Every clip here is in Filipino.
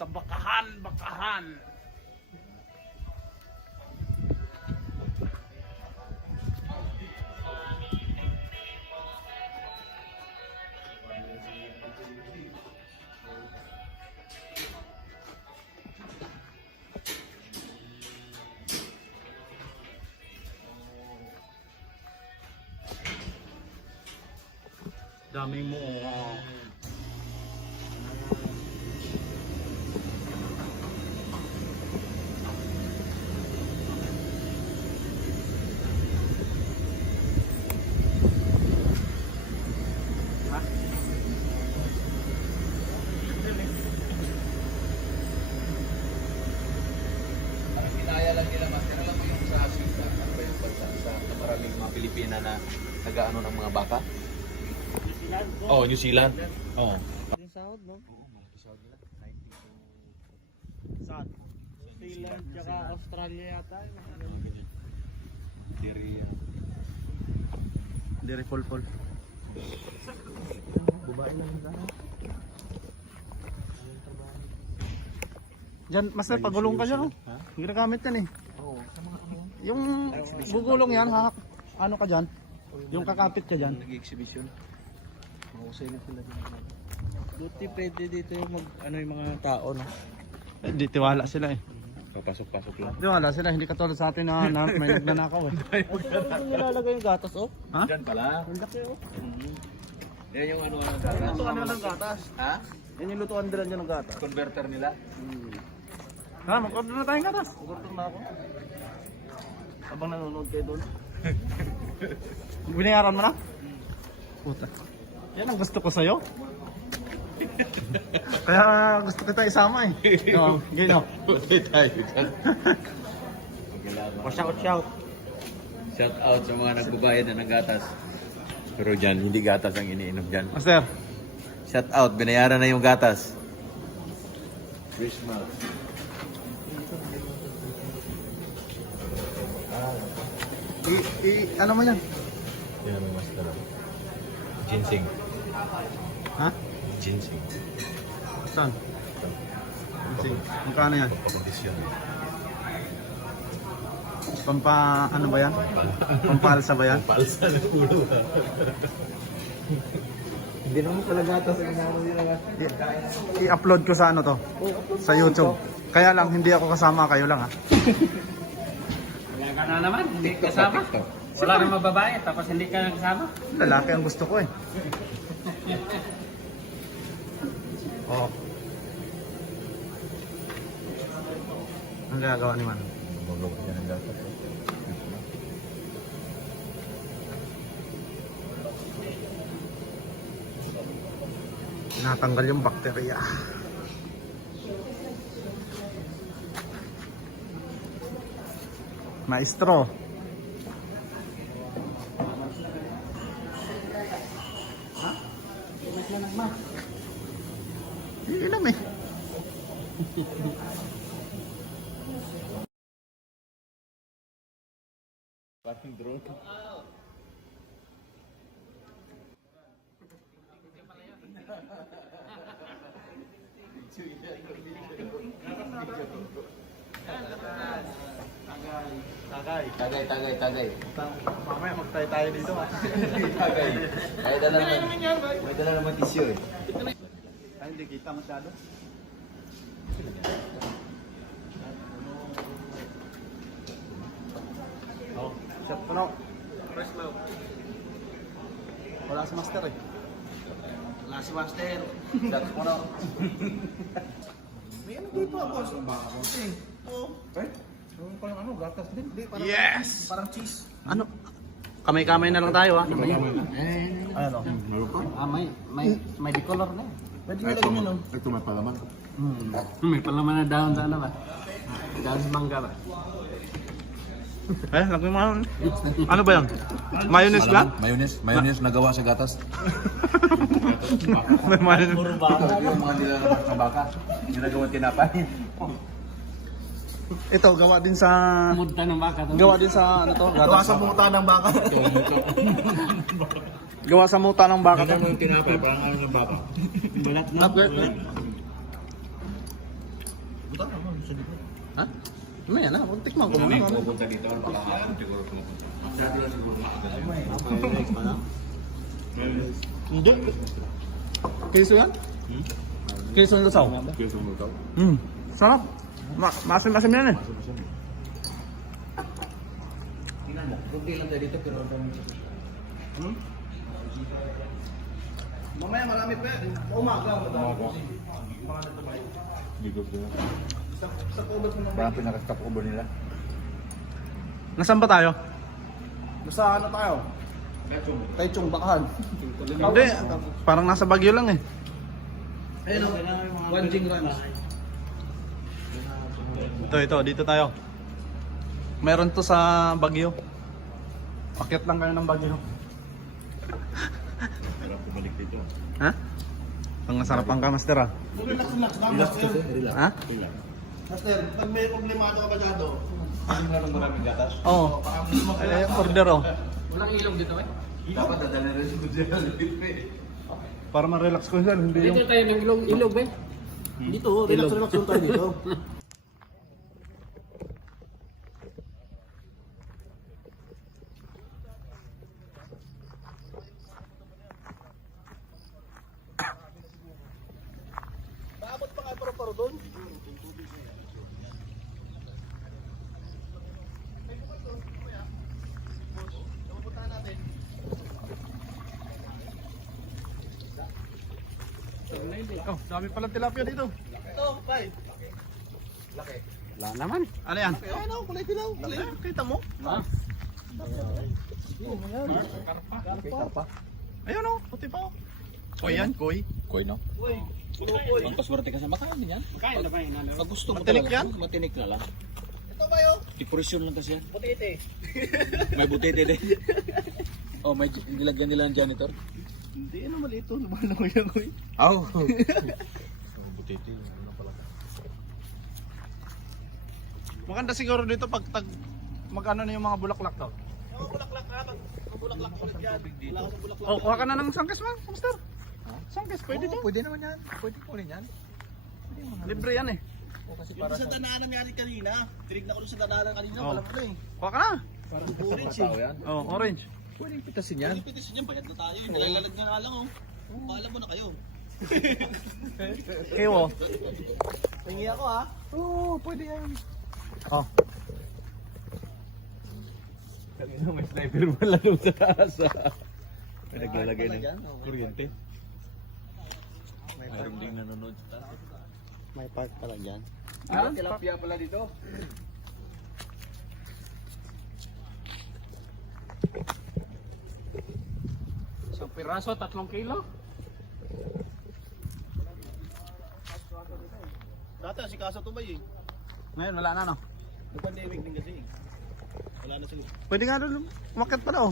sa bakahan. Daming mo. Kinaya lang nila master, alam mo yung sa Asia, ano ba yung bansa sa maraming mga Pilipina na nag-ano ng mga baka? Oh, New Zealand. Oh. Yung sahod, no? Oo, malaki sahod nila. 90 Saan? New Zealand, tsaka Australia yata. Diri pol. Dubai lang yung dahil. Diyan, master, pagulong ka dyan, oh. Ha? Ginagamit yan eh. Oo, sa mga ano. Yung gugulong yan, ano ka dyan? Yung kakapit ka dyan. Nag-exhibition. Mahusay na sila din. Buti pwede dito yung yung mga tao, no? Eh, di tiwala sila eh. Papasok-pasok lang. Tiwala sila, hindi katulad sa atin na may nagnanakaw eh. Ito lang yung nilalagay yung gatas, oh. Ha? Diyan pala. Ang laki, oh. Yan yung ano. Lutuan nila ng gatas. Ha? Yan yung lutuan nila dyan ng gatas. Converter nila. Ha, mag-order na tayong gatas. Pagurtong na ako. Habang nanonood kayo doon. Binayaran mo na? Puta. Yan ang gusto ko sa'yo. Kaya gusto kita isama eh. Oo, gino. Pwede tayo dyan. Shout. Shout out sa mga nagbabayad na ng gatas. Pero dyan, hindi gatas ang iniinom dyan. Master, Shout out, binayaran na yung gatas. Christmas. ano mo yan? Yan ang master. Ginseng. Ha? Ginseng. Saan? Sige, magkano yan? Kondisyon. Ano ba yan? Pampalsa ba yan? Palsa na ulo. Hindi naman pala gatas ang inano nila. I-upload ko sa ano to? Sa YouTube. Kaya lang, hindi ako kasama, kayo lang ha. Wala ka na naman, hindi kasama. Wala namang babae, tapos hindi ka kasama. Lalaki ang gusto ko eh. Oo. Ang gagawa ni Man? Magawa niya ng gatas. Tinatanggal yung bakterya. Maestro. Ilam eh. Parang drone. Tagay. Mamaya magtay tayo dito ha. Tagay. May dala naman tissue eh. Ay, hindi kita masyado. Oh, shot puno. First love. Wala si Master eh. Wala si Master. Shot mo na. May ano dito ako sa baka mo. Oo. Eh? Parang ano, gatas din. Di, parang, Yes! parang cheese. Ano? Kamay-kamay na lang tayo ha. Ano? May decolor na. Pwede nyo lagyan yun, no? Ito may palaman. May palaman na dahon sa ano ba? Dahon sa mangga ba? Eh, laki mo. Ano ba yan? Mayonnaise ba? Mayonnaise na gawa sa gatas. May mayonnaise. Yung mga nilalabas sa baka. Ginagawang tinapay. Ito, gawa din sa... Munta ng baka. Gawa din sa ano to? Gawa sa muta ng baka. Gawa sa muta ng baka to. Yung tinapay, parang ano ng baka. Balat na. Upgrade. Buta naman, sa likod. Ha? Mamaya na, tikman ko muna. mamaya. Pupunta dito, baka siguro pumupunta. Masyado lang siguro Hindi. Keso yan? Keso yung lusaw? Keso mo daw? Sarap. Masim-masim yan eh. Tingnan mo, kunti lang tayo dito pero mamaya marami pa yan. Umaga. Dito ko. Sa kubot mo Parang pinaka-stop over nila. Nasaan ba tayo? Nasa ano tayo? Taichung Bakahan. Hindi, parang nasa Baguio lang eh. Ayun o, Wanjing Ranch. Ito, dito tayo. Meron to sa Baguio. Pakyat lang kayo ng Baguio. Sarap bumalik dito. Ha? Ang nasarapan ka, Master ah. Relax lang, Master. Ha? Master, pag may problemado ka masyado, Ano nga lang maraming gatas? Oo. Order oh. Walang ilong dito eh. Dapat dadalhin rin si Kuya. Para ma-relax ko yan, hindi yung... Dito tayo ng ilog eh. dito, relax lang tayo dito. Dapat pa kayo paro-paro doon? Oh, dami pala tilapia dito. Ito, Pai. Wala naman. Ano yan? Ayun o, kulay dilaw. Kita mo? Ah. Ayun oh, puti pa oh. Koy yan, koy. Koy, no? Uy, Ang paswerte ka sa makain yan. Kain na ba yun? Pag gusto mo Matinik talaga, yan? matinik na lang. ito ba yun? Depression lang kasi yan. Putite. May butete din. Oh, may nilagyan nila ng janitor. Hindi, ano mali ito. Lumala ko yan, Koy. Aw. Butete, ano pala. Maganda siguro dito pag mag-ano na yung mga bulaklak to. Oo, bulaklak ka. Bulaklak ulit yan. Wala ka sa bulaklak. Oh, kuha ka na ng sangkes man, Master. Sangkes, pwede to. Pwede naman yan. Pwede kunin yan. Libre yan eh. Kasi Yung sa danaanan natin kanina. Tinignan ko doon sa danaanan kanina. Oh. Walang ano eh. Kuha ka na. Parang orange tao eh. yan. Oh, orange. Pwede pitasin yan. Yung petition niyan, bayad na tayo. Yung nalalalag na lang oh. Paalam mo na kayo. Kewo. Tingi ako ha. Oo, pwede yan. Oh. Kanina may sniper man lang sa taas. May naglalagay ng kuryente. Mayroon ding nanonood sa taas. May park pala dyan. Ah, tilapia pala dito. Isang piraso, 3 kilo. Dati si Kasa Tubay eh. Ngayon wala na no. May pandemic din kasi eh. Wala na siguro. Pwede nga doon, umakyat pa daw.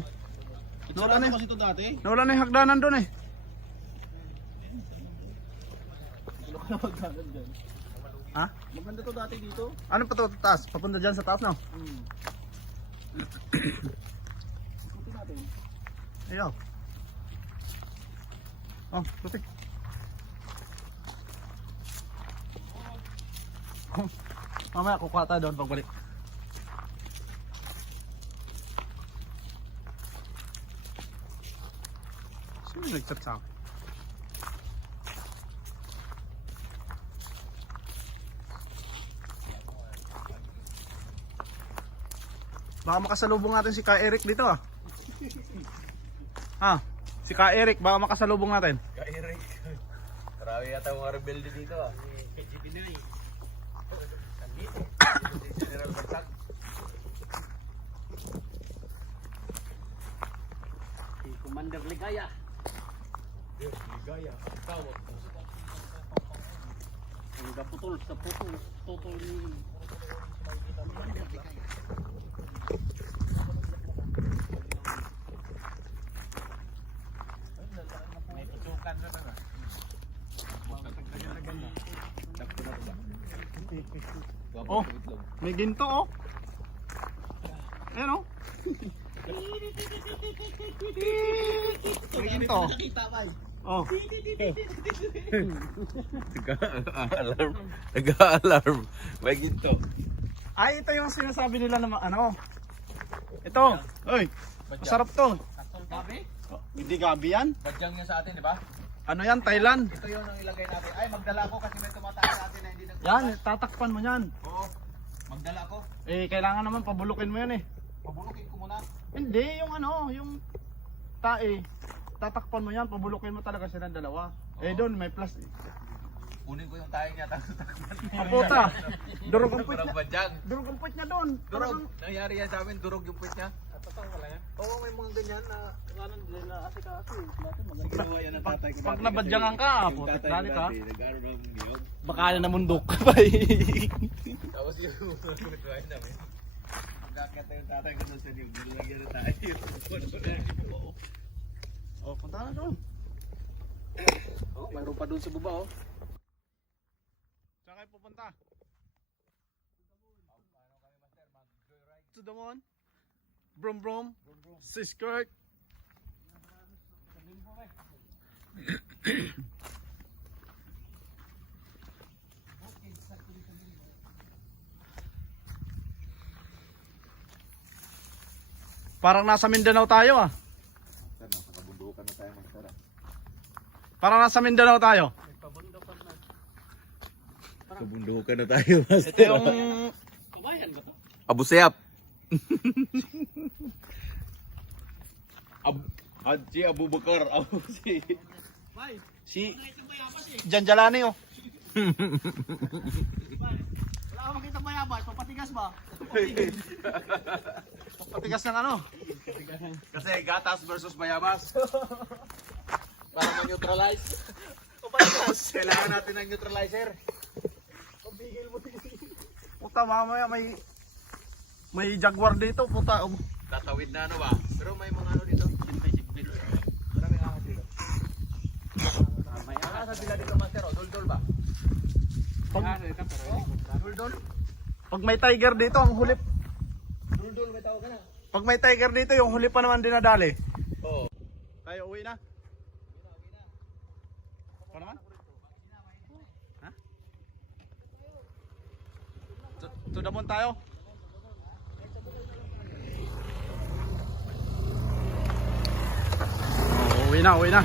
Wala na kasi ito dati. Nawala na yung hagdanan doon eh. Wala ka na magdagan dyan. Ha? Maganda to dati dito. Ano pa to taas? Papunta dyan sa taas no? Ikutin natin. Ayaw. Oh, putik. Oh, mamaya kukuha tayo doon pagbalik. Sino yung nag-chat sa akin? Baka makasalubong natin si Ka Eric dito ah. Ah, si Ka Eric, baka makasalubong natin. Kairik. Marami yata mga rebelde dito ah. General Barsag. Si Commander Ligaya. Ligaya. Tawag. Ang gaputol sa putol ni Commander Ligaya. May tutukan na na. Oh, may ginto oh. Ayan oh. May ginto. Nakita pa eh. Oh. Nag-alarm. Nag-alarm. May ginto. Ay, ito yung sinasabi nila na ano. Ito. Oy, masarap to. Gabi? Oh, hindi gabi yan. Badyang niya sa atin, di ba? Ano yan, Thailand? Ito yun ang ilagay natin. Ay, magdala ko kasi may tumatakas sa atin na hindi nag... Yan, tatakpan mo yan. Oo. Magdala ko. Eh, kailangan naman pabulukin mo yan eh. Pabulukin ko muna. Hindi, yung ano, yung tae. Tatakpan mo yan, pabulukin mo talaga silang dalawa. Eh, doon may plus. Kunin ko yung tayo niya. Tapos takpan. Aputa, durog ang puwit Durog niya. badyang. Durog ang puwit niya doon. Durog. Nangyari yan sa amin. Durog yung puwit niya. Totoo wala yan. Oo, may mga ganyan na... Ginawa yan ng tatay ko. Pag nabadyangan ka, putik dali ka. Nag-aaral ng niyog. Baka na namundok ka pa eh. Tapos yung nagkain namin. Magkakita yung tatay ko doon sa niyog. Nilagyan na tayo. Oh, punta na doon. Oh, mayroon pa doon sa baba, oh. Saan kayo pupunta? To the moon? Brum brum? Siskirt? Parang nasa Mindanao tayo ah. Sir, nasa kabundukan na tayo magsara. Parang nasa Mindanao tayo. Kabundukan na tayo, Ito yung Kabayan ba to? Abu Sayyaf. Haji Abu Bakar. si Janjalani oh. Wala akong makita bayabas, papatigas ba? Papatigas ng ano? Kasi gatas versus bayabas. Para ma-neutralize. Kailangan natin ng neutralizer. Puta mamaya may jaguar dito, puta. Tatawid na ano ba? Pero may mga ano dito. Maraming ahas dito. May ahas sila dito, master. O, dol-dol ba? Dol-dol? Pag may tiger dito, ang huli. Dol-dol, may tawag ka na. Pag may tiger dito, yung huli pa naman dinadali. Oo. Tayo uwi na. Ano naman? Ha? To the moon tayo? Uwi na, uwi na.